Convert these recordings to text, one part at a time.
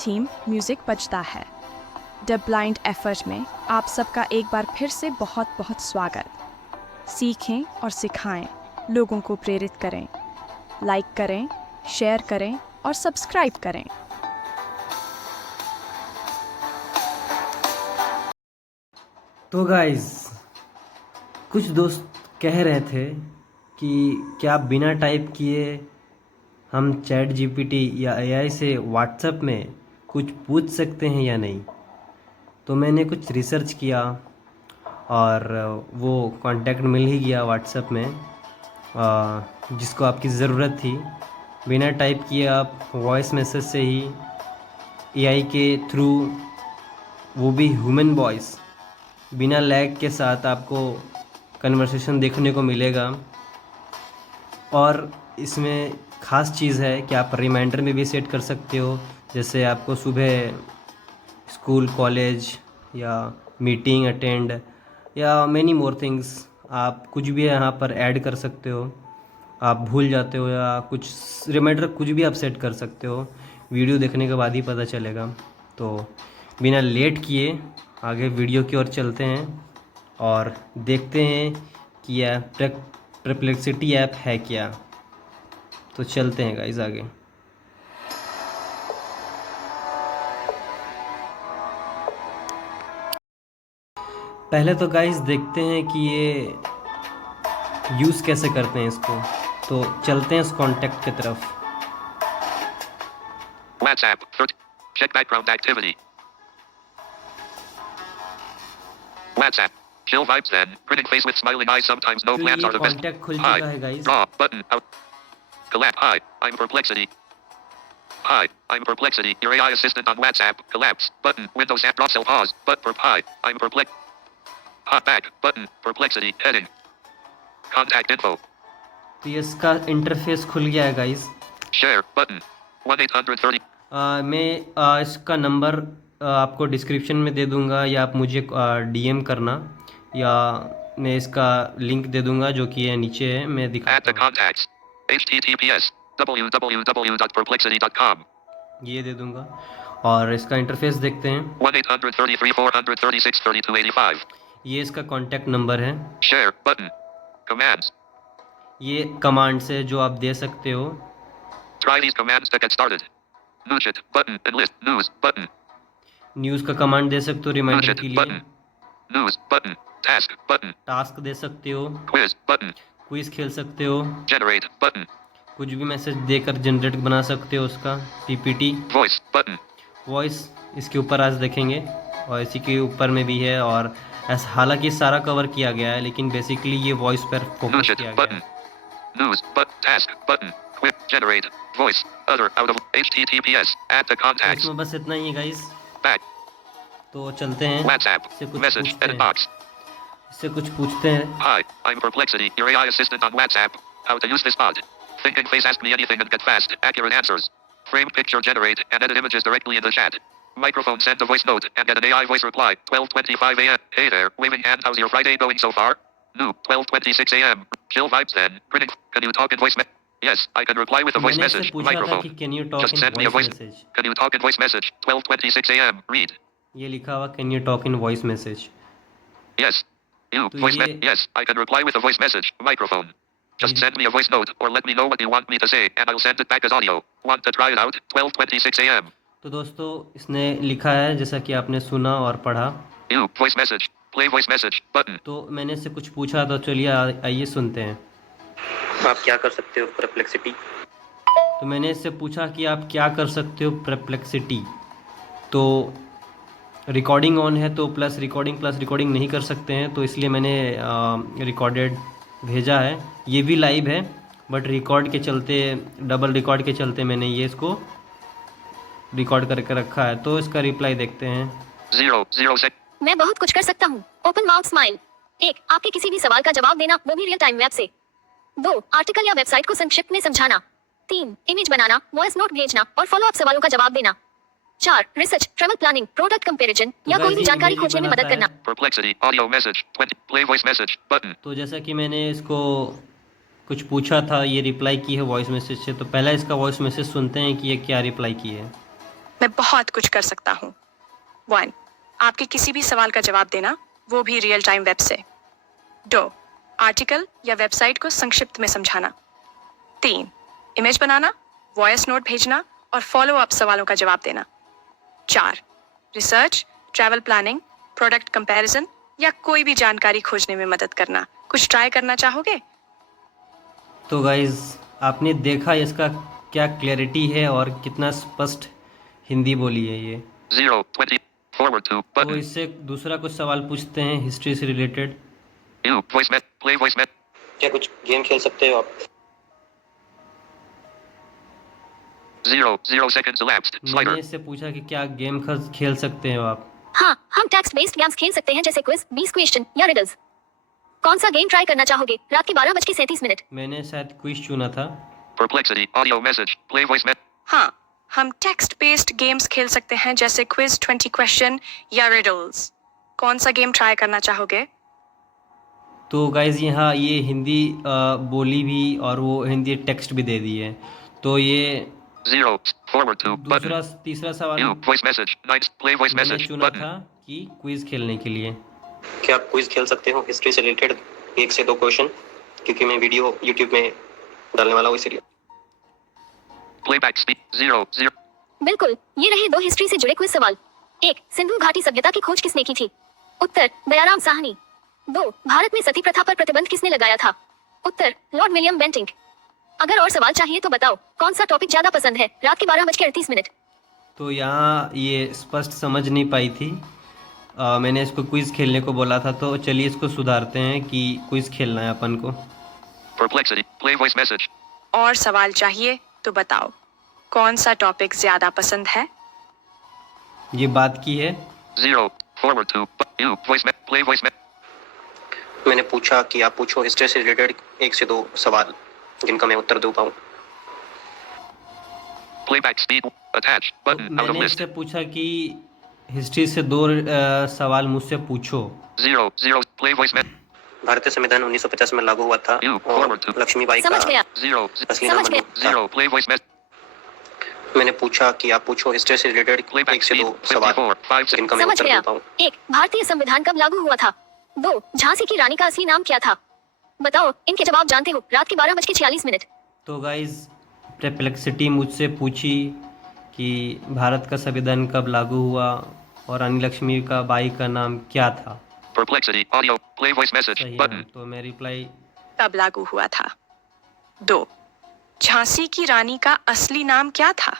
Theme music बजता है। The blind effort में आप सबका एक बार फिर से बहुत बहुत स्वागत। सीखें और सिखाएं, लोगों को प्रेरित करें, लाइक करें, शेयर करें और सब्सक्राइब करें। तो गाइस, कुछ दोस्त कह रहे थे कि क्या बिना टाइप किए हम चैट जीपीटी या एआई से व्हाट्सएप में कुछ पूछ सकते हैं या नहीं। तो मैंने कुछ रिसर्च किया और वो कांटेक्ट मिल ही गया व्हाट्सएप में, जिसको आपकी ज़रूरत थी। बिना टाइप किए आप वॉइस मैसेज से ही एआई के थ्रू, वो भी ह्यूमन वॉइस, बिना लैग के साथ आपको कन्वर्सेशन देखने को मिलेगा। और इसमें ख़ास चीज़ है कि आप रिमाइंडर में भी सेट कर सकते हो। जैसे आपको सुबह स्कूल, कॉलेज या मीटिंग अटेंड या मैनी मोर थिंग्स, आप कुछ भी यहाँ पर ऐड कर सकते हो। आप भूल जाते हो या कुछ रिमाइंडर कुछ भी आप सेट कर सकते हो, वीडियो देखने के बाद ही पता चलेगा। तो बिना लेट किए आगे वीडियो की ओर चलते हैं और देखते हैं कि यह परप्लेक्सिटी ऐप है क्या। तो चलते हैं गाइस आगे। पहले तो गाइस देखते हैं कि ये यूज़ कैसे करते हैं इसको। तो चलते हैं इस कॉन्टैक्ट की तरफ। WhatsApp. Check background activity. WhatsApp. Chill vibes then. Grinning face with smiling eyes. Sometimes no तो plans ये are the best. कॉन्टैक्ट खुल Hi. चुका है guys. Draw. Button. Out. Collapse. Hi. I'm Perplexity. Hi. I'm Perplexity. Your AI assistant on WhatsApp. Collapse. Button. Windows app. Draw cell pause. But per hi. I'm Perplex. Hot back. Button. Perplexity. Heading. Contact info. तो ये इसका interface खुल गया है guys. Share. Button. 1-830. मैं इसका number आपको description में दे दूंगा, या आप मुझे डीएम करना, या मैं इसका लिंक दे दूंगा जो कि ये नीचे है, मैं Add दिखाता to हूँ। contacts. https. www.perplexity.com. ये दे दूंगा और इसका इंटरफेस देखते हैं। 1-833-436-3285. ये इसका कॉन्टैक्ट नंबर है। Share. Button. Commands. ये कमांड से जो आप दे सकते हो। Try these commands to get started. Newshet. Button. Enlist. News. Button. News का कमांड दे सकते हो रिमाइंडर Newshet. के लिए। Button. News. Button. Task. Button. Task दे सकते हो। Quiz. Button. क्विज खेल सकते हो। Generate. Button. कुछ भी मैसेज देकर जनरेट बना सकते हो उसका पीपीटी। Voice. Button. वॉइस इसके ऊपर आज देखेंगे और इसी के ऊपर में भी है। और ऐसा हालांकि सारा कवर किया गया है, लेकिन बेसिकली ये वॉइस पर फोकस Newshet. किया गया Button. है। News. But task. Button. Quick. Generate. Voice. Other. Out of https. Add to contacts. इसमें बस इतना ही है गाइस। Back. तो चलते हैं। WhatsApp. इससे कुछ Message. पूछते Edit हैं। box. इससे कुछ पूछते हैं। Hi. I'm Perplexity. Your AI assistant on WhatsApp. How to use this bot. Thinking face. Ask me anything and get fast, accurate answers. Frame picture. Generate and edit images directly in the chat. Microphone. Send a voice note and get an AI voice reply. 12:25 a.m. Hey there. Waving hand. How's your Friday going so far? New. 12:26 a.m. Chill vibes then. Grinning. Can you talk in voice Yes, I can reply with a voice मैंने इससे message. पूछा था Microphone. कि can you talk Just in send me a voice voice. Message. Can you talk in voice message? 12:26 a.m. Read. ये लिखा हुआ can you talk in voice message. Yes. You. तो Voice ये Yes, I can reply with a voice message. Microphone. Just ये- send me a voice note or let me know what you want me to say and I'll send it back as audio. Want to try it out? 12:26 a.m. तो दोस्तों इसने लिखा है जैसा कि आपने सुना और पढ़ा। You. Voice message. Play voice message. Button. तो मैंने इससे कुछ पूछा, तो चलिए आइए सुनते हैं। आप क्या कर सकते हो परप्लेक्सिटी? तो मैंने इससे पूछा कि आप क्या कर सकते हो परप्लेक्सिटी। तो रिकॉर्डिंग ऑन है, तो प्लस रिकॉर्डिंग नहीं कर सकते हैं, तो इसलिए मैंने रिकॉर्डेड भेजा है। ये भी लाइव है, बट रिकॉर्ड के चलते, डबल रिकॉर्ड के चलते मैंने ये इसको रिकॉर्ड करके रखा है। तो इसका रिप्लाई देखते हैं। 0 sec. मैं बहुत कुछ कर सकता हूँ। Open mouth smile. 1. आपके किसी भी सवाल का जवाब देना, वो भी रियल टाइम वेब से। 2. आर्टिकल या वेबसाइट को संक्षिप्त में समझाना। 3. इमेज बनाना, वॉइस नोट भेजना और फॉलो अप सवालों का जवाब देना। 4. Research, travel planning, product comparison या कोई भी जानकारी खोजने में मदद करना। Perplexity. Audio message. 20. Play voice message. Button. तो जैसा कि मैंने इसको कुछ पूछा था, ये रिप्लाई की है वॉइस मैसेज से। तो पहला इसका वॉइस मैसेज सुनते हैं कि ये क्या रिप्लाई की है। मैं बहुत कुछ कर सकता हूँ। 1. आपके किसी भी सवाल का जवाब देना, वो भी रियल टाइम वेब से। 2. आर्टिकल या वेबसाइट को संक्षिप्त में समझाना। 3. इमेज बनाना, वॉइस नोट भेजना और फॉलो अप सवालों का जवाब देना। 4. Research, travel planning, product comparison या कोई भी जानकारी खोजने में मदद करना। कुछ ट्राई करना चाहोगे? तो गाइज आपने देखा इसका क्या क्लैरिटी है और कितना स्पष्ट हिंदी बोली है ये। 020. Forward to तो button. इससे दूसरा कुछ सवाल पूछते हैं हिस्ट्री से related. You. Voice met. Play voice met. क्या कुछ गेम खेल सकते हो आप? 0 seconds elapsed. Slider. मैंने इससे पूछा कि क्या गेम खेल सकते हो आप। हाँ, हम टेक्स्ट बेस्ड गेम्स खेल सकते हैं जैसे क्विज, 20 क्वेश्चन या रिडल्स। कौन सा गेम ट्राई करना चाहोगे? रात के 12:37। मैंने शायद क्विज चुना था। Perplexity. Audio message. Play voice met. हाँ, हम टेक्स्ट बेस्ड गेम्स खेल सकते हैं जैसे क्विज, 20 क्वेश्चन या रिडल्स। कौन सा गेम ट्राई करना चाहोगे? तो गाइज यहाँ ये हिंदी बोली भी और वो हिंदी टेक्स्ट भी दे दी है। तो ये 0. Forward to button. दूसरा तीसरा सवाल You. Voice message. 9. Play voice मैंने message. चुना Button. था कि क्विज खेलने के लिए। क्या आप क्विज खेल सकते हो हिस्ट्री से रिलेटेड 1 से 2 क्वेश्चन? क्योंकि मैं वीडियो यूट्यूब में डालने वाला हूँ इसलिए। Playback speed. 0. बिल्कुल, ये रहे 2 हिस्ट्री से जुड़े क्विज सवाल। 1. सिंधु घाटी सभ्यता की खोज किसने की थी? उत्तर, दयाराम साहनी। 2. भारत में सती प्रथा पर प्रतिबंध किसने लगाया था? उत्तर, लॉर्ड विलियम बेंटिंक। अगर और सवाल चाहिए तो बताओ, कौन सा टॉपिक ज्यादा पसंद है? रात के 12:38। तो यहाँ ये स्पष्ट समझ नहीं पाई थी। मैंने इसको क्विज खेलने को बोला था, तो चलिए इसको सुधारते हैं कि क्विज खेलना है अपन को। Perplexity. Play voice message. और सवाल चाहिए तो बताओ, कौन सा टॉपिक ज्यादा पसंद है? ये बात की है। 0. Forward to you. Voice met. Play voice met. मैंने पूछा कि आप पूछो हिस्ट्री से रिलेटेड 1 से 2 सवाल जिनका मैं उत्तर दे पाऊँ। Playback speed. Attach. तो Button. Out of मैंने list. इससे पूछा कि हिस्ट्री से 2 सवाल मुझसे पूछो। 0. Play voice met. भारतीय संविधान 1950 में लागू हुआ था और लक्ष्मीबाई का समझ गया। 0. असली नाम समझ गया। मनु था। 0. Play voice met. मैंने पूछा कि आप पूछो हिस्ट्री से रिलेटेड Playback 1 से speed. 2 सवाल 54. 5 जिनका मैं समझ उत्तर गया। दे पाऊँ। 1. भारतीय संविधान कब लागू हुआ था? 2. झांसी की रानी का असली नाम क्या था? बताओ, इनके जवाब जानते हो? रात के 12:46। तो गाइज परप्लेक्सिटी मुझसे पूछी कि भारत का संविधान कब लागू हुआ और रानी लक्ष्मी का बाई का नाम क्या था। Perplexity. Audio. Play voice message. सही है, Button. तो मैं रिप्लाई कब लागू हुआ था? 2. झांसी की रानी का असली नाम क्या था?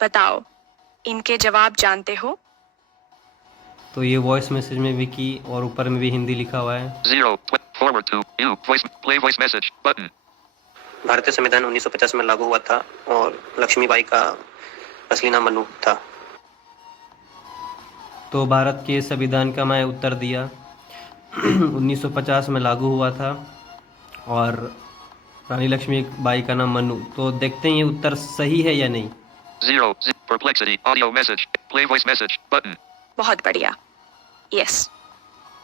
बताओ, इनके जवाब जानते हो? तो ये वॉइस मैसेज में भी की और ऊपर में भी हिंदी लिखा हुआ है। 0. Forward to you. Voice. Play voice message. Button. भारतीय संविधान 1950 में लागू हुआ था और लक्ष्मीबाई का असली नाम मनु था। तो भारत के संविधान का मैं उत्तर दिया 1950 में लागू हुआ था और रानी लक्ष्मीबाई का नाम मनु। तो देखते हैं ये उत्तर सही है या नहीं। 0. Perplexity. Audio message. Play voice message. Button. बहुत बढ़िया। यस,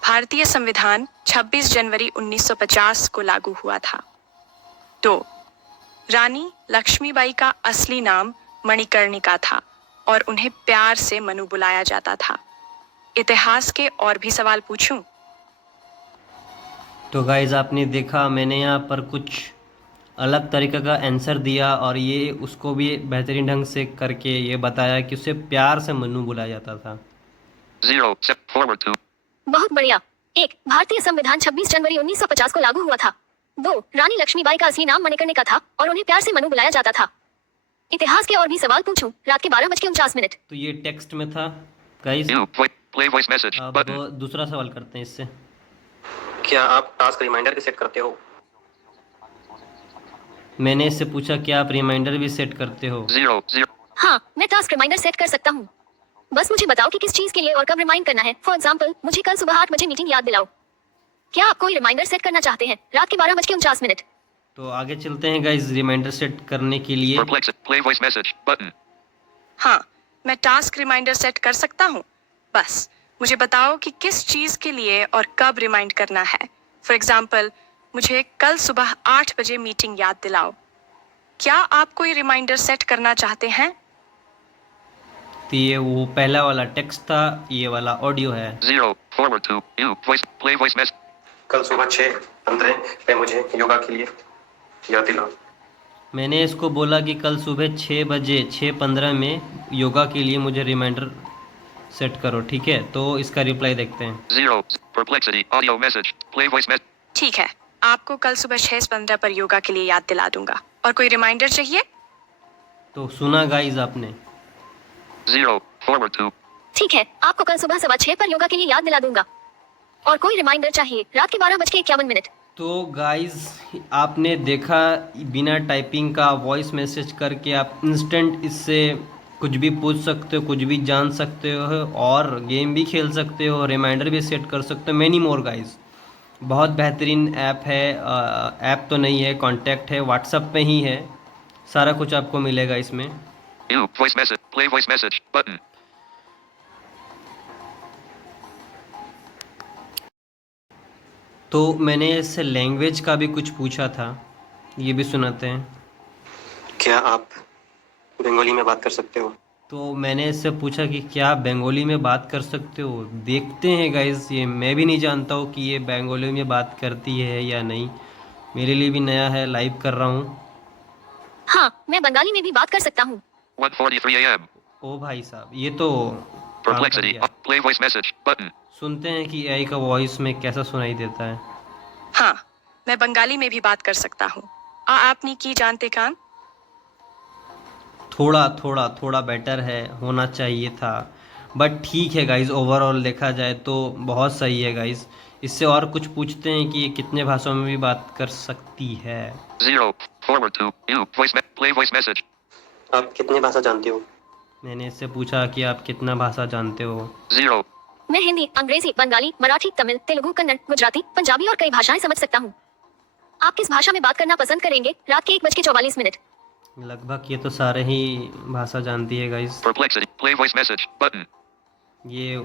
भारतीय संविधान 26 जनवरी 1950 को लागू हुआ था। 2. रानी लक्ष्मीबाई का असली नाम मणिकर्णिका था और उन्हें प्यार से मनु बुलाया जाता था। इतिहास के और भी सवाल पूछूं? तो गाइज आपने देखा मैंने यहाँ पर कुछ अलग तरीके का आंसर दिया और ये उसको भी बेहतरीन ढंग से करके ये बताया कि उसे प्यार से मनु बुलाया जाता था। 0. Forward to. बहुत बढ़िया। 1. भारतीय संविधान 26 जनवरी 1950 को लागू हुआ था। 2. रानी लक्ष्मीबाई का असली नाम मणिकर्णिका था और उन्हें प्यार से मनु बुलाया जाता था। इतिहास के और भी सवाल पूछूं? रात के 12:49। तो ये टेक्स्ट में था guys. You. Play voice message. अब Button. दूसरा सवाल करते हैं इससे। क्या आप टास्क रिमाइंडर भी सेट करते हो? मैंने इससे पूछा क्या आप रिमाइंडर भी सेट करते हो। 0. हाँ, मैं टास्क रिमाइंडर सेट कर सकता हूँ। बस मुझे बताओ कि किस चीज के लिए और कब रिमाइंड करना है। फॉर एग्जाम्पल, मुझे कल सुबह 8 बजे मीटिंग याद दिलाओ। क्या आप कोई रिमाइंडर सेट करना चाहते हैं? रात के 12:49। तो आगे चलते हैं गाइज रिमाइंडर सेट करने के लिए। Perplexity. Play voice message. Button. हाँ, मैं टास्क रिमाइंडर सेट कर सकता हूँ। बस मुझे बताओ कि किस चीज के लिए और कब रिमाइंड करना है। फॉर एग्जाम्पल, मुझे कल सुबह 8 बजे मीटिंग याद दिलाओ। क्या आप कोई रिमाइंडर सेट करना चाहते हैं? तो ये वो पहला वाला टेक्स्ट था, ये वाला ऑडियो है। 0. Forward to. You. Voice. Play voice message. कल सुबह 6:15 पे मुझे योगा के लिए याद दिलाओ। मैंने इसको बोला कि कल सुबह 6 बजे 6:15 में योगा के लिए मुझे रिमाइंडर सेट करो, ठीक है। तो इसका रिप्लाई देखते हैं। 0. Perplexity. Audio message. Play voice message. ठीक है, आपको कल सुबह 6:15 पर योगा के लिए याद दिला दूंगा। और कोई रिमाइंडर चाहिए? तो सुना गाइज आपने। 0. Forward to. ठीक है, आपको कल सुबह 6:15 पर योगा के लिए याद दिला दूंगा। और कोई रिमाइंडर चाहिए? रात के 12:51। तो गाइज आपने देखा, बिना टाइपिंग का वॉइस मैसेज करके आप इंस्टेंट इससे कुछ भी पूछ सकते हो, कुछ भी जान सकते हो, और गेम भी खेल सकते हो, रिमाइंडर भी सेट कर सकते हो, मैनी मोर गाइज। बहुत बेहतरीन ऐप है। ऐप तो नहीं है, कॉन्टैक्ट है, व्हाट्सएप पे ही है, सारा कुछ आपको मिलेगा इसमें। You. Voice message. Play voice message. Button. तो मैंने इससे लैंग्वेज का भी कुछ पूछा था, ये भी सुनाते हैं। क्या आप बंगाली में बात कर सकते हो? तो मैंने इससे पूछा कि क्या आप बंगाली में बात कर सकते हो। देखते हैं गाइस, ये मैं भी नहीं जानता हूँ कि ये बंगाली में बात करती है या नहीं, मेरे लिए भी नया है, लाइव कर रहा हूँ। हाँ, मैं बंगाली में भी बात कर सकता हूँ। 1:43 a.m. ओ भाई साहब, ये तो काम कर Perplexity. दिया। Play voice message. Button. सुनते हैं कि एआई का वॉइस में कैसा सुनाई देता है। हाँ, मैं बंगाली में भी बात कर सकता हूँ। आपने की जानते काम? थोड़ा बेटर है, होना चाहिए था, बट ठीक है गाइज। ओवरऑल देखा जाए तो बहुत सही है गाइज। इससे और कुछ पूछते हैं कि ये कितने भाषाओं में भी बात कर सकती है। 0. Forward to. You. Play voice message. आप कितनी भाषा जानते हो? मैंने इससे पूछा कि आप कितना भाषा जानते हो। 0. मैं हिंदी, अंग्रेजी, बंगाली, मराठी, तमिल, तेलुगु, कन्नड़, गुजराती, पंजाबी और कई भाषाएं समझ सकता हूँ। आप किस भाषा में बात करना पसंद करेंगे? रात के 1:44। लगभग ये तो सारे ही भाषा जानती है guys. Perplexity. Play voice message. Button. ये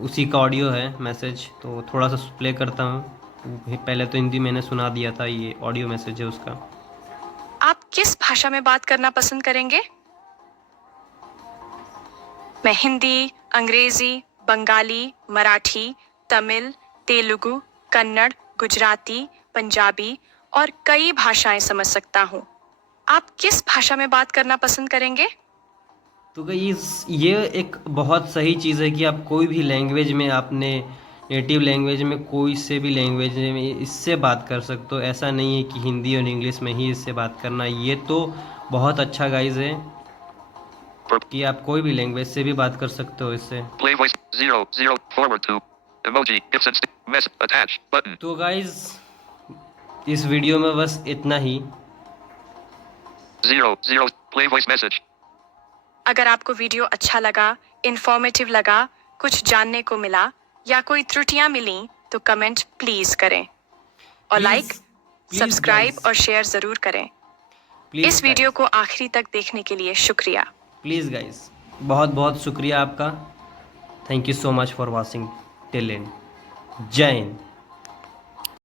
उसी का ऑडियो है मैसेज, तो थोड़ा सा प्ले करता हूँ। पहले तो हिंदी मैंने सुना दिया था, ये ऑडियो मैसेज है उसका। आप किस भाषा में बात करना पसंद करेंगे? मैं हिंदी, अंग्रेजी, बंगाली, मराठी, तमिल, तेलुगु, कन्नड़, गुजराती, पंजाबी और कई भाषाएं समझ सकता हूँ। आप किस भाषा में बात करना पसंद करेंगे? तो गाइस ये एक बहुत सही चीज़ है कि आप कोई भी लैंग्वेज में, आपने नेटिव लैंग्वेज में, कोई से भी लैंग्वेज में इससे बात कर सकते हो। ऐसा नहीं है कि हिंदी और इंग्लिश में ही इससे बात करना। ये तो बहुत अच्छा गाइस है कि आप कोई भी लैंग्वेज से भी बात कर सकते हो इससे। Play voice. 0. Forward to. Emoji. Gifs and mess. Attach. Button. तो गाइस इस वीडियो में बस इतना ही। 0. Play voice message. अगर आपको वीडियो अच्छा लगा, इंफॉर्मेटिव लगा, कुछ जानने को मिला या कोई त्रुटियां मिली तो कमेंट प्लीज करें और लाइक, सब्सक्राइब और शेयर जरूर करें। इस वीडियो को आखिरी तक देखने के लिए शुक्रिया। प्लीज़ गाइस, बहुत बहुत शुक्रिया आपका। Thank you so much for watching till and. जय हिंद।